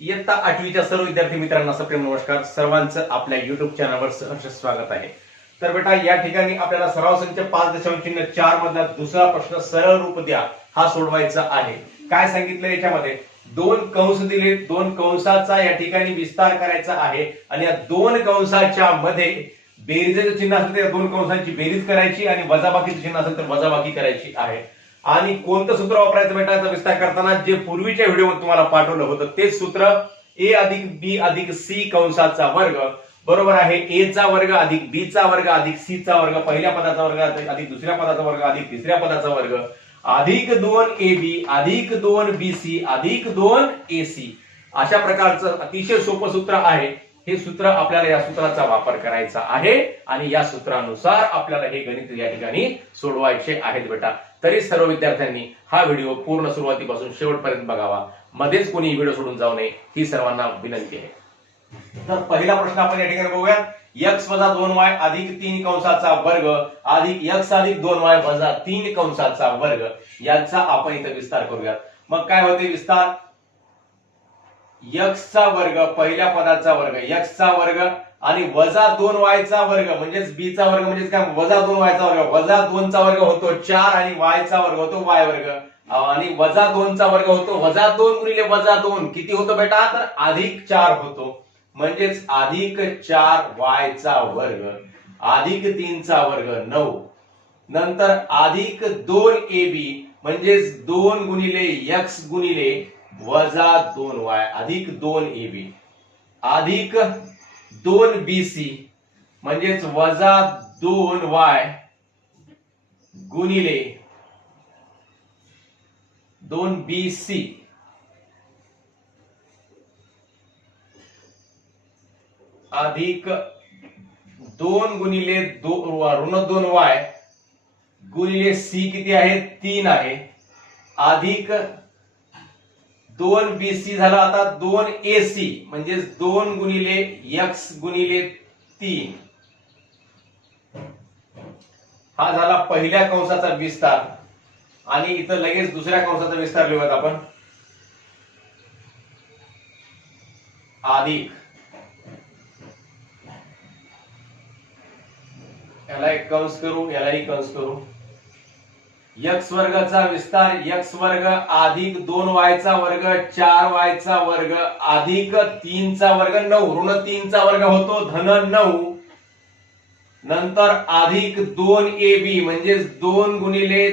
इयत्ता आठवीच्या सर्व विद्यार्थी मित्रांना सप्रेम नमस्कार. सर्वांचं आपल्या युट्यूब चॅनलवर सहर्ष स्वागत आहे. तर बेटा या ठिकाणी आपल्याला सराव संच पाच दशांश चिन्ह चार मधला दुसरा प्रश्न सरळ रूप द्या हा सोडवायचा आहे. काय सांगितलं याच्यामध्ये? दोन कंस दिले दोन कंसाचा या ठिकाणी विस्तार करायचा आहे आणि या दोन कंसाच्या मध्ये बेरीजेचं चिन्ह असेल तर दोन कंसांची बेरीज करायची आणि वजाबाकीचं चिन्ह असेल तर वजाबाकी करायची आहे. आणि कोणतं सूत्र वापरायचं बेटा याचा विस्तार करताना जे पूर्वीच्या व्हिडिओमध्ये तुम्हाला पाठवलं होतं तेच सूत्र ए अधिक बी अधिक सी कंसाचा वर्ग बरोबर आहे. ए चा वर्ग अधिक बी चा वर्ग अधिक सी चा वर्ग पहिल्या पदाचा वर्ग अधिक दुसऱ्या पदाचा वर्ग अधिक तिसऱ्या पदाचा वर्ग. अधिक दोन ए बी अधिक दोन बी सी अधिक दोन ए सी. अशा प्रकारचं अतिशय सोपं सूत्र आहे. हे सूत्र आपल्याला या सूत्राचा वापर करायचा आहे आणि या सूत्रानुसार आपल्याला हे गणित या ठिकाणी सोडवायचे आहेत बेटा. तरी सर्व विद्यार्थ्यांनी हा व्हिडिओ पूर्ण सुरुवातीपासून शेवटपर्यंत बघावा. मध्येच कोणी व्हिडिओ सोडून जाऊ नये ही सर्वांना विनंती आहे. तर पहिला प्रश्न आपण या ठिकाणी बघूया यक्स वजा दोन वाय अधिक तीन कंसाचा वर्ग अधिक यक्स अधिक दोन वाय वजा तीन कंसाचा वर्ग यांचा आपण इथं विस्तार करूयात. मग काय होते विस्तार? चा वर्ग पहिल्या पदाचा वर्ग चा वर्ग आणि वजा दोन वायचा वर्ग म्हणजेच बीचा वर्ग म्हणजेच काय? वजा दोन वायचा वर्ग. वजा दोनचा वर्ग होतो चार आणि वायचा वर्ग होतो वाय वर्ग. आणि वजा दोनचा वर्ग होतो वजा दोन गुणिले वजा दोन. किती होतो बेटा? तर अधिक चार होतो. म्हणजेच अधिक चार वायचा वर्ग. अधिक तीनचा वर्ग नऊ. नंतर अधिक दोन ए बी म्हणजेच दोन गुणिले यक्स गुणिले वजा दोन वाय अधिक दोन ए बी अधिक दोन बी सी म्हणजेच वजा दोन वाय गुणिले दोन बी सी अधिक दोन गुणिले दो ऋण दोन वाय गुणिले सी किती आहे? तीन आहे. अधिक दोन बी सी झाला आता दोन ए सी म्हणजे दोन गुणिले एक्स गुणिले तीन. हा झाला पहिल्या कंसाचा विस्तार. आणि इथं लगेच दुसऱ्या कंसाचा विस्तार लिहूयात आपण. अधिक याला एक कंस करू यालाही कंस करू. यक्स वर्गाचा विस्तार यक्स वर्ग अधिक दोन वायचा वर्ग चार वायचा वर्ग अधिक तीनचा वर्ग नऊ. ऋण तीनचा वर्ग होतो धन नऊ. नंतर अधिक दोन ए बी म्हणजे दोन गुणिले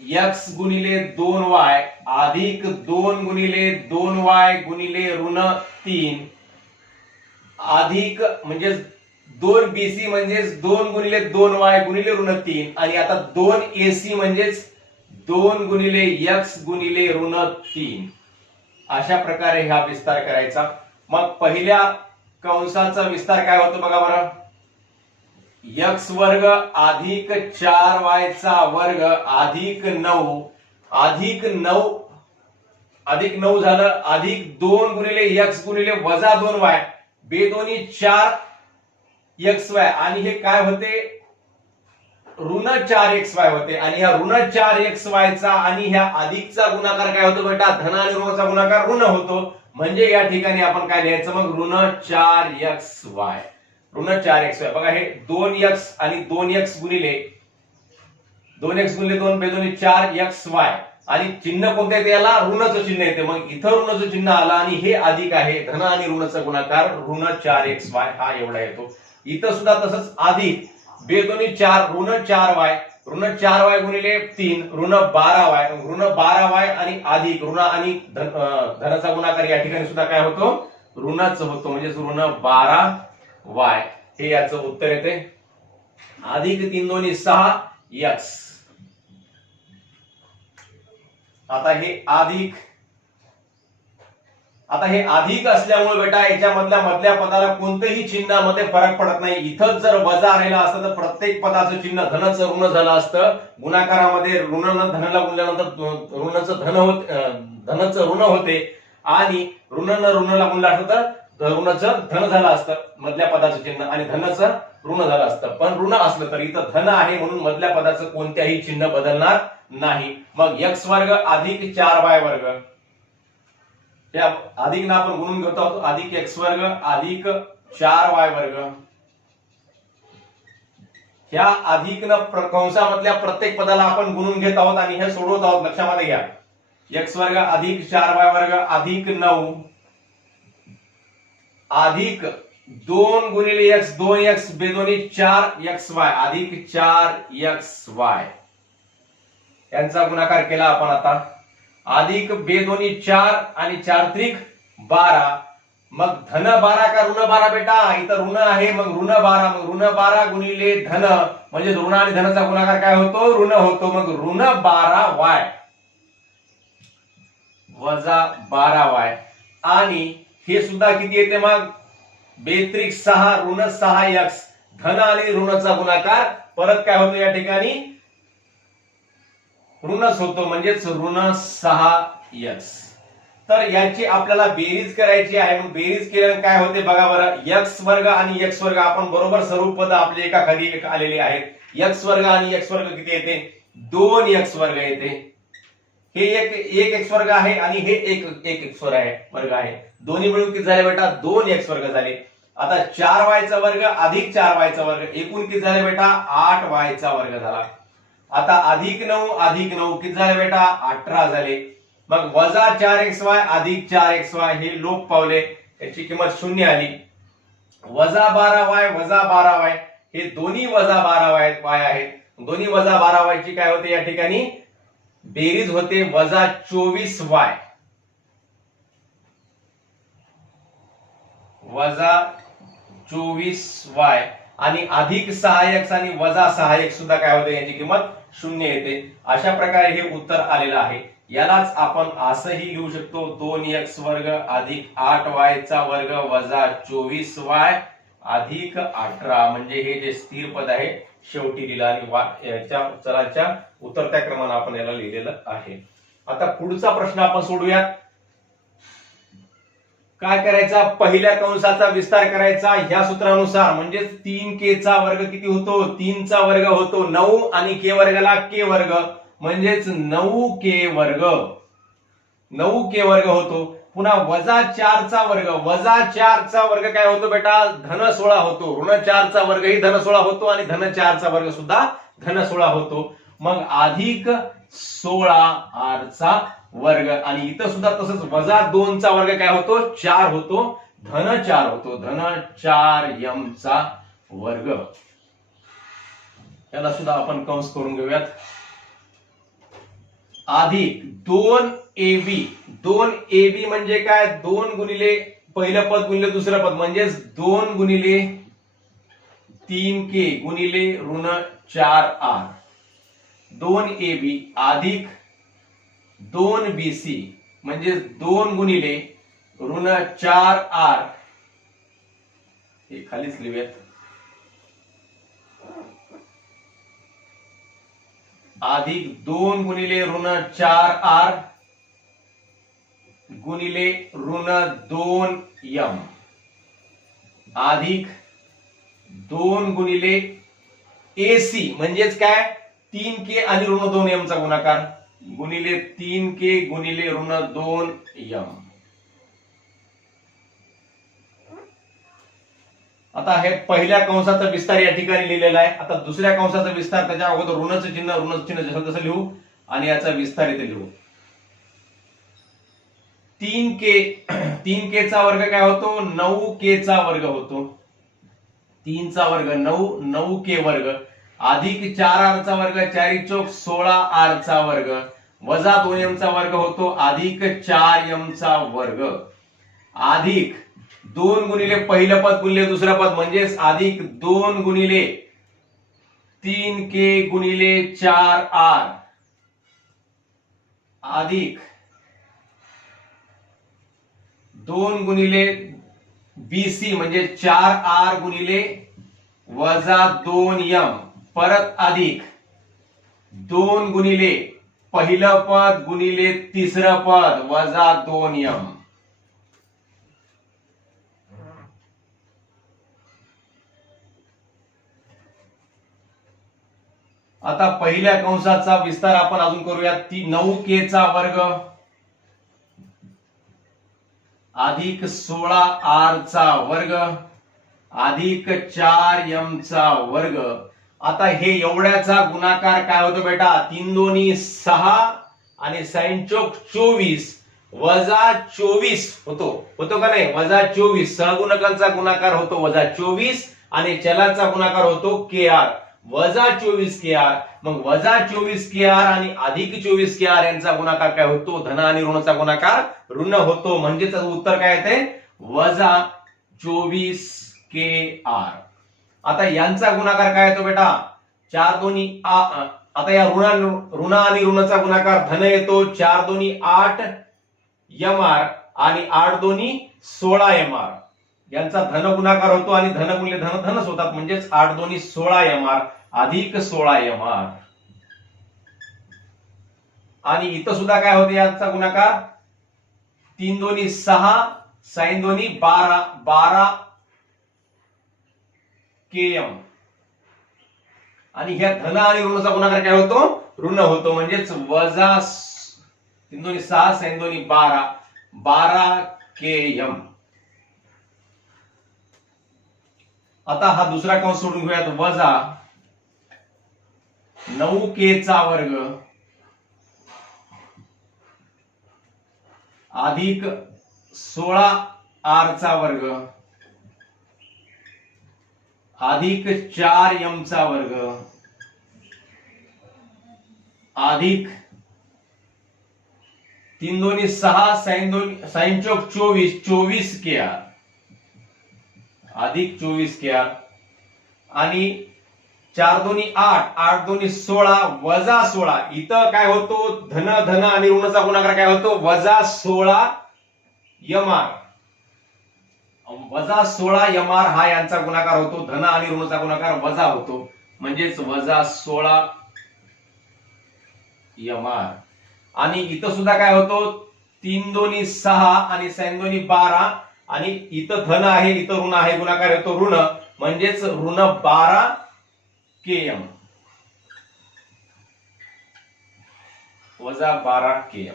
यक्स गुणिले दोन वाय अधिक दोन गुणिले दोन वाय गुणिले ऋण तीन. अधिक म्हणजे दोन बीसी म्हणजेच दोन गुणिले दोन वाय गुणिले ऋण तीन. आणि आता दोन एसी म्हणजेच दोन गुणिले यक्स गुणिले ऋण तीन. अशा प्रकारे हा विस्तार करायचा. मग पहिल्या कंसाचा विस्तार काय होतो बघा बरं. यक्स वर्ग अधिक चार वायचा वर्ग अधिक नऊ. अधिक नऊ अधिक नऊ झालं. अधिक दोन गुणिले यक्स गुणिले वजा दोन वाय बेदोनी चार एक्स वाय आणि हे काय होते? ऋण चार एक्स वाय होते. आणि ह्या ऋण चार एक्स वायचा आणि ह्या अधिकचा गुणाकार काय होतो बेटा? धन आणि ऋणचा गुणाकार ऋण होतो. म्हणजे या ठिकाणी आपण काय लिहायचं? मग ऋण चार एक्स वाय ऋण चार एक्स वाय बघा हे दोन एक्स आणि दोन एक्स गुणिले दोन एक्स गुणिले दोन बेदोनी चार एक्स वाय आणि चिन्ह कोणतं येते याला? ऋणचं चिन्ह येते. मग इथं ऋणचं चिन्ह आलं आणि हे अधिक आहे. धन आणि ऋणाचा गुणाकार ऋण चार एक्स वाय हा एवढा येतो. इथं सुद्धा तसंच अधिक. बेदोनी चार ऋण चार वाय. ऋण चार वाय गुणिले तीन ऋण बारा वाय. ऋण बारा वाय आणि अधिक. ऋण आणि धन- धनाचा गुणाकार या ठिकाणी सुद्धा काय होतो? ऋणच होतो. म्हणजे ऋण बारा वाय. हे याचं उत्तर येते. अधिक तीन दोन्ही सहा यक्स. आता हे अधिक आता हे अधिक असल्यामुळे बेटा याच्यामधल्या मधल्या पदाला कोणत्याही चिन्हामध्ये फरक पडत नाही. इथंच जर वजा राहिला असतं तर प्रत्येक पदाचं चिन्ह धनचं ऋण झालं असतं. गुणाकारामध्ये ऋण धनला गुणल्यानंतर ऋणाचं धन होत अं, धनचं ऋण होते. आणि ऋण ऋणला गुणलं असतं तर ऋणाचं धन झालं असतं मधल्या पदाचं चिन्ह. आणि धनचं ऋण झालं असतं. पण ऋण असलं तर इथं धन आहे म्हणून मधल्या पदाचं कोणत्याही चिन्ह बदलणार नाही. मग एक्स वर्ग अधिक चार वाय वर्ग. अधिक अधिक आपण गुणून घेतो आहोत अधिक एक्स वर्ग अधिक चार वाय वर्ग. ह्या अधिक न कंसामधल्या प्रत्येक पदाला आपण गुणून घेत आहोत आणि हे सोडवत आहोत. लक्षामध्ये घ्या. एक्स वर्ग अधिक चार वाय वर्ग अधिक नऊ. अधिक दोन गुणिले एक्स दोन एक्स बेदोनी चार एक्स वाय अधिक चार एक्स वाय यांचा गुणाकार केला आपण आता. अधिक बेदोनी चार आणि चार त्रिक बारा. मग धन बारा का ऋण बारा बेटा? इथं ऋण आहे मग ऋण बारा. मग ऋण बारा गुणिले धन. म्हणजे ऋण आणि धनाचा गुणाकार काय होतो? ऋण होतो. मग ऋण बारा वाय. वजा बारा वाय. आणि हे सुद्धा किती येते मग? बेत्रिक सहा ऋण सहा यक्स. धन आणि ऋणाचा गुणाकार. परत काय होतो या ठिकाणी? ऋणच होतो म्हणजेच ऋण सहा यक्स. तर याची आपल्याला बेरीज करायची आहे मग बेरीज केल्याने काय होते बघा बरं यक्स वर्ग आणि यक्स वर्ग आपण बरोबर सर्व पद आपले एका खाली एक आलेले आहेत. यक्स वर्ग आणि यक्स वर्ग किती येते? दोन यक्स वर्ग येते. हे एक एक एक्स वर्ग आहे आणि हे एक एक एक्स वर्ग आहे वर्ग आहे. दोन्ही मिळून किती झाले बेटा? दोन एक्स वर्ग झाले. आता चार वायचा वर्ग अधिक चार वायचा वर्ग एकूण किती झाले बेटा? आठ वायचा वर्ग झाला. आता अधिक नऊ अधिक नऊ. किती झाले बेटा? अठरा झाले. मग वजा चार एक्स वाय अधिक चार एक्स वाय हे लोप पावले. याची किंमत शून्य आली. वजा बारा वाय वजा बारा वाय. हे दोन्ही वजा बारा वाय वाय आहेत. दोन्ही वजा बारा वायची काय होते या ठिकाणी? बेरीज होते. वजा चोवीस वाय. वजा चोवीस वाय. आणि अधिक सहा एक्स आणि वजा सहा एक्स सुद्धा काय होते याची किंमत? शून्य येते. अशा प्रकारे हे उत्तर आलेलं आहे. यालाच आपण असंही लिहू शकतो दोन एक्स वर्ग अधिक आठ वाय चा वर्ग वजा चोवीस वाय अधिक अठरा. म्हणजे हे जे स्थिर पद आहे शेवटी लिहिलं आणि वा- याच्या चलाच्या उतरत्या क्रमानं आपण याला लिहिलेलं आहे. आता पुढचा प्रश्न आपण सोडूयात. काय करायचा? पहिल्या कंसाचा विस्तार करायचा. ह्या सूत्रानुसार म्हणजेच तीन के चा वर्ग किती होतो? तीनचा वर्ग होतो नऊ आणि के वर्गाला के वर्ग. म्हणजेच नऊ के वर्ग. नऊ के वर्ग होतो. पुन्हा वजा चारचा वर्ग. वजा चारचा वर्ग काय होतो बेटा? धन सोळा होतो. ऋण चारचा वर्ग ही धन सोळा होतो आणि धन चारचा वर्ग सुद्धा धन सोळा होतो. मग अधिक सोळा आरचा वर्ग. आणि इथं सुद्धा तसंच वजा दोनचा वर्ग काय होतो? चार होतो. धन चार होतो. धन चार यम चा वर्ग. याला सुद्धा आपण कंस करून घेऊयात. अधिक दोन ए बी. दोन ए बी म्हणजे काय? दोन गुणिले पहिलं पद गुणिले दुसरं पद. म्हणजेच दोन गुणिले तीन के गुणिले ऋण चार आर. दोन ए बी. अधिक दोन बी सी म्हणजे दोन गुणिले ऋण चार आर हे खालीच लिहूयात. अधिक दोन गुणिले ऋण चार आर गुणिले ऋण दोन यम अधिक दोन गुणिले एसी म्हणजेच काय? तीन के आणि ऋण दोन यमचा गुणाकार. गुणिले तीन के गुणिले ऋण दोन यम. आता हे पहिल्या कंसाचा विस्तार या ठिकाणी लिहिलेला आहे. आता दुसऱ्या कंसाचा विस्तार त्याच्या अगोदर ऋणचं चिन्ह ऋणाचं चिन्ह जसं तसं लिहू. आणि याचा विस्तार इथे लिहू. तीन के तीन के चा वर्ग काय होतो? नऊ के चा वर्ग होतो. तीनचा वर्ग नऊ नऊ के वर्ग. अधिक चार आर चा वर्ग चारी चौक सोळा आर चा वर्ग. वजा दोन यमचा वर्ग होतो अधिक चार यमचा वर्ग. अधिक दोन गुणिले पहिलं पद गुणिले दुसरं पद म्हणजेच अधिक दोन गुणिले तीन के गुणिले चार आर. अधिक दोन गुणिले बीसी म्हणजे चार आर गुणिले वजा दोन यम परत अधिक दोन गुणिले पहिलं पद गुणिले तिसरं पद वजा दोन यम. आता पहिल्या कंसाचा विस्तार आपण अजून करूया ती नऊ के चा वर्ग. अधिक सोळा आर चा वर्ग. अधिक चार यम चा वर्ग. आता हे एवढ्याचा गुणाकार काय होतो बेटा? तीन दोन्ही सहा आणि साइन चोवीस वजा चोवीस होतो. होतो का नाही? वजा चोवीस. सहगुणकांचा गुणाकार होतो. वजा चोवीस आणि चलाचा गुणाकार होतो के आर वजा चोवीस के आर मग वजा चोवीस के आर आणि अधिक चोवीस के आर यांचा गुणाकार काय होतो? धन आणि ऋणचा गुणाकार ऋण होतो. म्हणजेच उत्तर काय येते? वजा चोवीस के आर आता यांचा गुणाकार काय येतो बेटा? चार दोन्ही आता या ऋणा ऋण आणि ऋणाचा गुणाकार धन येतो. चार दोन्ही आठ एम आर आणि आठ दोन्ही सोळा एम आर यांचा धन गुणाकार होतो आणि धन गुणले धन धनच होतात. म्हणजेच आठ दोन्ही सोळा एम आर अधिक सोळा एम आर आणि इथं सुद्धा काय होते यांचा गुणाकार? तीन दोन्ही सहा साईन दोन्ही बारा बारा के एम आणि ह्या धन आणि ऋणचा गुणाकार काय होतो? ऋण होतो. म्हणजेच वजा तीन दोन्ही सहा सैन दोन्ही बारा. बारा के एम आता हा दुसरा कंस सोडून घेऊयात. वजा नऊ के चा वर्ग. अधिक सोळा आर चा वर्ग. अधिक चार यमचा चा वर्ग. अधिक तीन दोन्ही सहा साइन दोन साइन चौक चोवीस चोवीस के आर अधिक चोवीस के आर आणि चार दोन्ही आठ आठ दोन्ही सोळा वजा सोळा. इथं काय होतो? धन धन आणि ऋणचा गुणाकार काय होतो? वजा सोळा यम आर. वजा सोळा यम आर हा यांचा गुणाकार होतो. धन आणि ऋणचा गुणाकार वजा होतो. म्हणजेच वजा सोळा यम आर आणि इथं सुद्धा काय होतो? तीन दोन्ही सहा आणि सैन दोन्ही बारा. आणि इथं धन आहे इथं ऋण आहे गुणाकार येतो ऋण. म्हणजेच ऋण बारा के एम वजा बारा के एम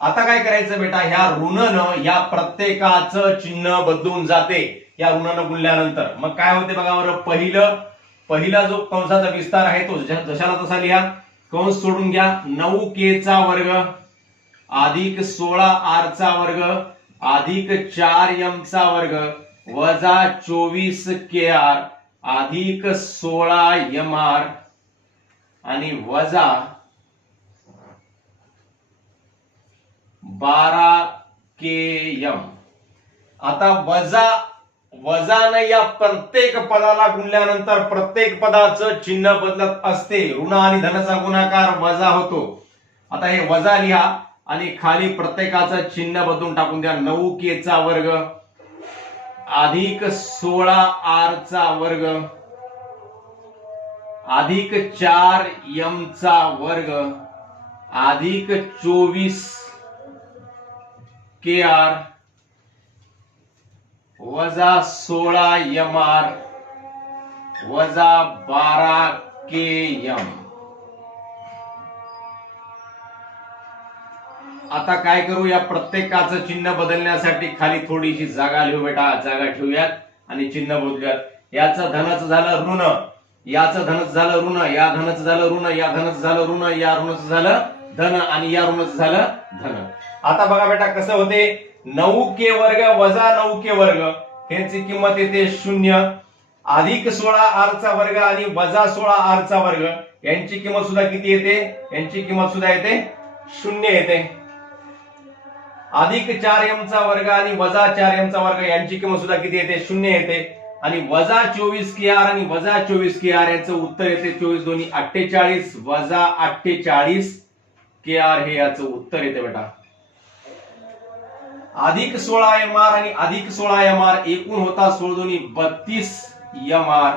आता काय करायचं बेटा? ह्या ऋणनं या प्रत्येकाचं चिन्ह बदलून जाते या ऋणानं गुणल्यानंतर. मग काय होते बघा बरं पहिलं पहिला जो कंसाचा विस्तार आहे तो जशाला तसा लिहा. कंस सोडून घ्या. नऊ के चा वर्ग अधिक सोळा आर चा वर्ग अधिक चार यमचा चा वर्ग वजा चोवीस के आर अधिक सोळा यम आर आणि वजा बारा के एम आता वजा वजान या प्रत्येक पदाला गुणल्यानंतर प्रत्येक पदाचं चिन्ह बदलत असते. ऋण आणि धनचा गुणाकार वजा होतो. आता हे वजा लिहा आणि खाली प्रत्येकाचं चिन्ह बदलून टाकून द्या. नऊ के चा वर्ग अधिक सोळा आर चा वर्ग अधिक चार एम चा वर्ग अधिक चोवीस के आर वजा सोळा एम आर वजा बारा के एम. आता काय करू या प्रत्येकाचं चिन्ह बदलण्यासाठी खाली थोडीशी जागा लिहू बेटा जागा ठेवूयात आणि चिन्ह बदलूयात. याचं धनच झालं ऋण. याचं धनच झालं ऋण या धनच झालं ऋण या धनच झालं ऋण या ऋणच झालं धन आणि या रूमच झालं धन. आता बघा बेटा कसं होते? नऊ के वर्ग वजा नऊ के वर्ग. ह्याची किंमत येते शून्य. अधिक सोळा आर चा वर्ग आणि वजा सोळा आर चा वर्ग. यांची किंमत सुद्धा किती येते? यांची किंमत सुद्धा येते शून्य येते. अधिक चार एमचा वर्ग आणि वजा चार एमचा वर्ग यांची किंमत सुद्धा किती येते? शून्य येते. आणि वजा चोवीस के आर आणि वजा चोवीस के आर याचं उत्तर येते चोवीस दोन्ही अठ्ठेचाळीस. वजा अठ्ठेचाळीस के आर हे याचं उत्तर येते बेटा. अधिक सोळा एम आर आणि अधिक सोळा एम आर एकूण होता सोळ दोन्ही बत्तीस एम आर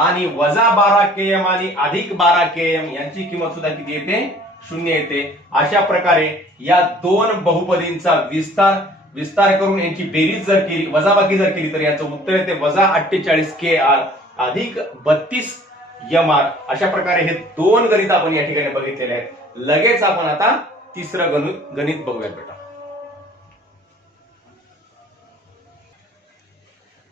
आणि वजा बारा के एम आणि अधिक बारा के एम यांची किंमत सुद्धा किती येते? शून्य येते. अशा प्रकारे या दोन बहुपदींचा विस्तार विस्तार करून यांची बेरीज जर केली वजाबाकी जर केली तर याचं उत्तर येते वजा अठ्ठेचाळीस के आर अधिक बत्तीस यमार. अशा प्रकारे हे दोन गणित आपण या ठिकाणी बघितलेले आहेत. लगेच आपण आता तिसरं गणित गणित बघूया बेटा.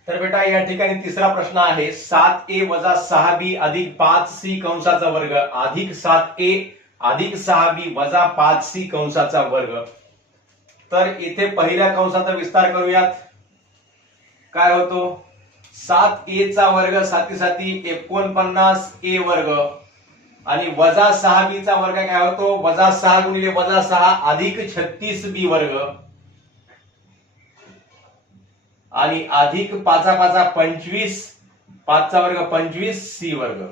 तर बेटा या ठिकाणी तिसरा प्रश्न आहे. सात ए वजा सहा बी अधिक पाच सी कंसाचा वर्ग. अधिक सात ए अधिक सहा बी वजा पाच सी कंसाचा वर्ग. तर इथे पहिल्या कंसाचा विस्तार करूयात. काय होतो? सात ए चा वर्ग साती साती एकोणपन्नास ए वर्ग. आणि वजा सहा बी चा वर्ग काय होतो? वजा सहा गुणिले वजा सहा अधिक छत्तीस बी वर्ग. आणि अधिक पाचा पाचा पंचवीस पाचचा वर्ग पंचवीस सी वर्ग.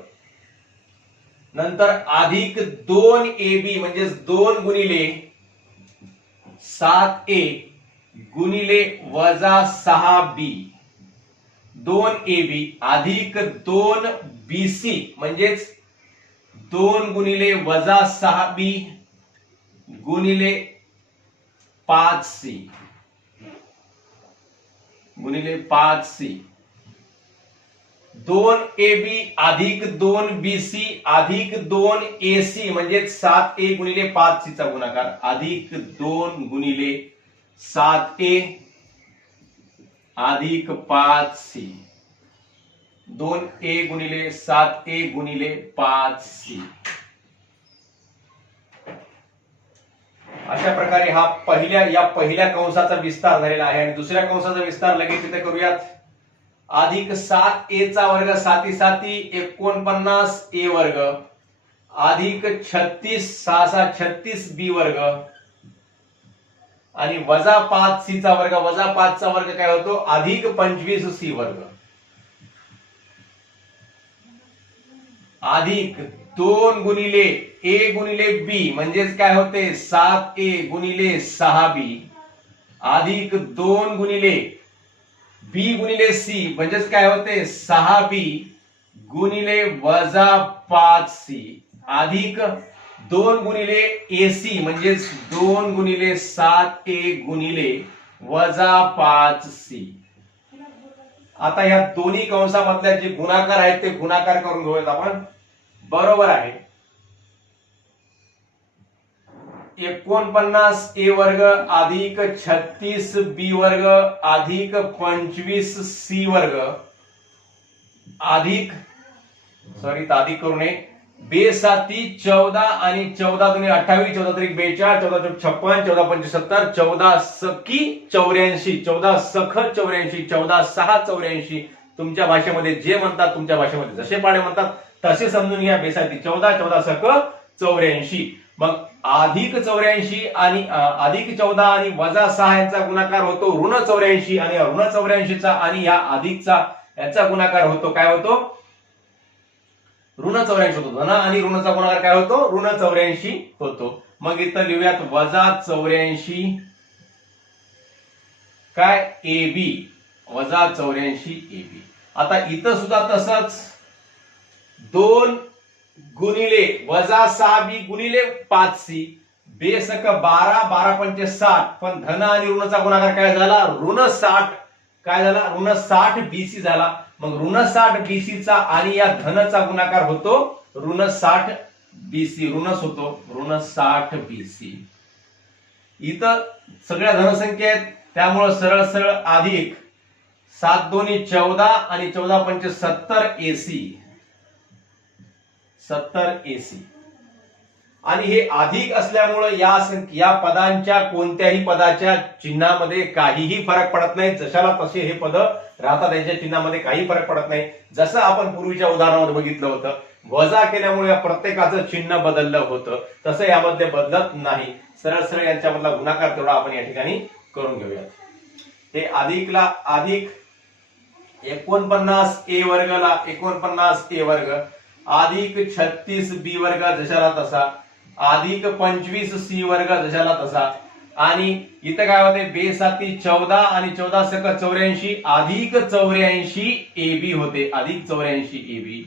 नंतर अधिक दोन ए बी म्हणजेच दोन गुणिले सात ए गुणिले वजा सहा बी. दोन ए बी अधिक दोन बी सी म्हणजेच दोन गुणिले वजा सहा बी गुणिले पाच सी गुणिले पाच सी दोन ए बी अधिक दोन बी सी अधिक दोन ए सी म्हणजे सात ए गुणिले पाच सी चा गुणाकार. अधिक दोन गुणिले सात ए अधिक पाच सी. दोन ए गुणिले सात ए गुणिले पाच सी. अशा प्रकारे हा पहिल्या या पहिल्या कंसाचा विस्तार झालेला आहे आणि दुसऱ्या कंसाचा विस्तार लगेच इथे करूयात. अधिक सात ए चा वर्ग साती साती एकोणपन्नास ए वर्ग. अधिक छत्तीस सहा सहा छत्तीस बी वर्ग. आणि वजा पाच सी चा वर्ग वजा पाच चा वर्ग काय होतो? अधिक पंचवीस सी वर्ग. अधिक दोन गुणिले ए गुणिले बी म्हणजेच काय होते? सात ए गुणिले सहा बी. अधिक दोन गुणिले बी गुणिले सी म्हणजेच काय होते? सहा बी गुणिले वजा पाच सी. अधिक दोन गुणिले एसी म्हणजेच दोन गुणिले सात ए गुणिले वजा पाच सी आता या दोन्ही कंसामधल्या जे गुणाकार आहेत ते गुणाकार करून घेऊयात आपण. बरोबर आहे. एकोणपन्नास ए वर्ग अधिक छत्तीस बी वर्ग अधिक पंचवीस सी वर्ग अधिक सॉरी अधिक करू नये. बेसाती चौदा आणि चौदा दोन्ही अठ्ठावीस चौदा तरी बेचाळ चौदा चौक छप्पन चौदा पंचसत्तर चौदा सकी चौऱ्याऐंशी चौदा सख चौऱ्याऐंशी चौदा सहा चौऱ्याऐंशी. तुमच्या भाषेमध्ये जे म्हणतात तुमच्या भाषेमध्ये जसे पाडे म्हणतात तसे समजून घ्या बेसाती चौदा चौदा सख चौऱ्याऐंशी. मग अधिक चौऱ्याऐंशी आणि अधिक चौदा आणि वजा सहा यांचा गुणाकार होतो ऋण चौऱ्याऐंशी आणि ऋण चौऱ्याऐंशीचा आणि या अधिकचा याचा गुणाकार होतो. काय होतो? ऋण चौऱ्याऐंशी होतो. धन आणि ऋणचा गुणाकार काय होतो? ऋण चौऱ्याऐंशी होतो. मग इथं लिहूयात वजा चौऱ्याऐंशी काय? A B. वजा चौऱ्याऐंशी ए बी. आता इथं सुद्धा तसंच. दोन गुणिले वजा सहा बी गुणिले पाच सी. बेसक बारा बारा पंचे साठ. पण धन आणि ऋणचा गुणाकार काय झाला? ऋण साठ. काय झाला? ऋण साठ बी सी झाला. मग ऋण साठ बीसी चा आणि या धनचा गुणाकार होतो. ऋण साठ बीसी ऋणच होतो. ऋण साठ बीसी इथं सगळ्या धनसंख्या आहेत. त्यामुळं सरळ सरळ अधिक सात दोन्ही चौदा आणि चौदा पंच सत्तर एसी सत्तर एसी आणि हे अधिक असल्यामुळं या संख्या या पदांच्या कोणत्याही पदाच्या चिन्हामध्ये काहीही फरक पडत नाही. जशाला तसे हे पद राहतात त्यांच्या चिन्हामध्ये काही फरक पडत नाही. जसं आपण पूर्वीच्या उदाहरणामध्ये बघितलं होतं वजा केल्यामुळे या प्रत्येकाचं चिन्ह बदललं होतं तसं यामध्ये बदलत नाही. सरळ सरळ यांच्यामधला गुणाकार तेवढा आपण या ठिकाणी करून घेऊयात. ते अधिकला अधिक एकोणपन्नास ए वर्गला एकोणपन्नास ए वर्ग अधिक छत्तीस बी वर्ग जशाला तसा अधिक पंचवीस सी वर्ग जशाला तसा आणि इथं काय होते बेसाती चौदा आणि चौदा सक चौऱ्याऐंशी अधिक चौऱ्याऐंशी एबी होते. अधिक चौऱ्याऐंशी एबी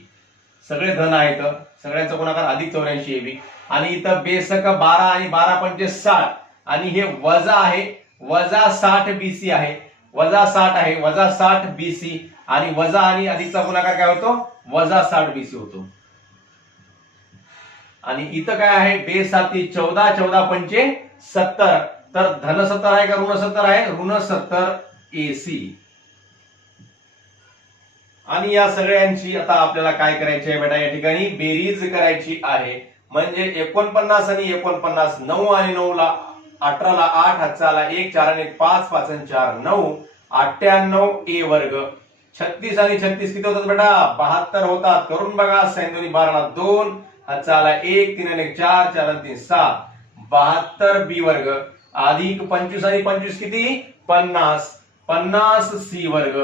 सगळे धन आहेत. सगळ्यांचा गुणाकार अधिक चौऱ्याऐंशी ए बी आणि इथं बेसक बारा आणि बारा पंचे साठ. आणि हे वजा आहे. वजा साठ बीसी आहे. वजा साठ आहे. वजा साठ बीसी आणि वजा आणि अधिकचा गुणाकार काय होतो? वजा साठ बीसी होतो. आणि इथं काय आहे? बेसाती चौदा चौदा पंचे सत्तर. तर धन सत्तर आहे का ऋण सत्तर आहे? ऋण सत्तर एसी आणि या सगळ्यांची आता आपल्याला काय करायची आहे बेटा? या ठिकाणी बेरीज करायची आहे. म्हणजे एकोणपन्नास आणि एकोणपन्नास नऊ आणि नऊ ला अठराला आठ हातचाला एक चार आणि एक, पाच पाच आणि चार नऊ. अठ्ठ्याण्णव ए वर्ग. छत्तीस आणि छत्तीस किती होतात बेटा? बहात्तर होतात. करून बघा सैंदोनी बाराला दोन हातचाला एक तीन आणि एक, चार चार आणि तीन सहा बहात्तर बी वर्ग. अधिक पंचवीस आणि पंचवीस किती? पन्नास. पन्नास सी वर्ग.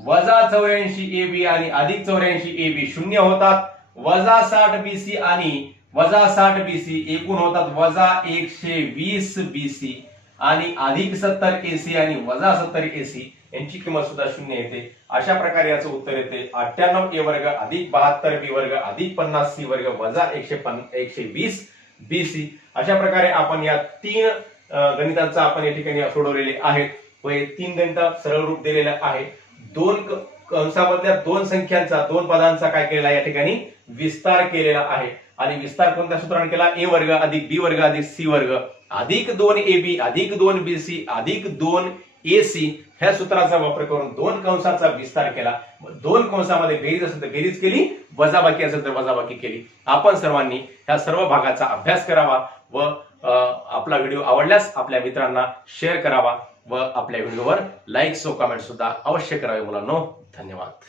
वजा चौऱ्याऐंशी ए बी आणि अधिक चौऱ्याऐंशी ए बी शून्य होतात. वजा साठ बी सी आणि वजा साठ बी सी एकूण होतात. वजा एकशे वीस बी सी आणि अधिक सत्तर ए सी आणि वजा सत्तर ए सी यांची किंमत सुद्धा शून्य येते. अशा प्रकारे याचं उत्तर येते. अठ्ठ्याण्णव ए वर्ग अधिक बहात्तर बी वर्ग अधिक पन्नास सी वर्ग वजा एकशे पन एकशे वीस बी सी. अशा प्रकारे आपण या तीन गणितांचा आपण या ठिकाणी सोडवलेले आहेत. व हे तीन गणित सरळ रूप दिलेलं आहे. दोन कंसामधल्या दोन संख्यांचा दोन पदांचा काय केलेला या ठिकाणी विस्तार केलेला आहे. आणि विस्तार कोणत्या सूत्राने केला? ए वर्ग अधिक बी वर्ग अधिक सी वर्ग. अधिक दोन ए बी अधिक दोन बी सी अधिक दोन ए सी ह्या सूत्राचा वापर करून दोन कंसाचा विस्तार केला. दोन कंसामध्ये बेरीज असेल तर बेरीज केली वजाबाकी असेल तर वजाबाकी केली. आपण सर्वांनी ह्या सर्व भागाचा अभ्यास करावा व आपला व्हिडिओ आवडल्यास आपल्या मित्रांना शेअर करावा व आपल्या व्हिडिओवर लाईक सो कमेंट सुद्धा अवश्य करावे मुलांनो. धन्यवाद.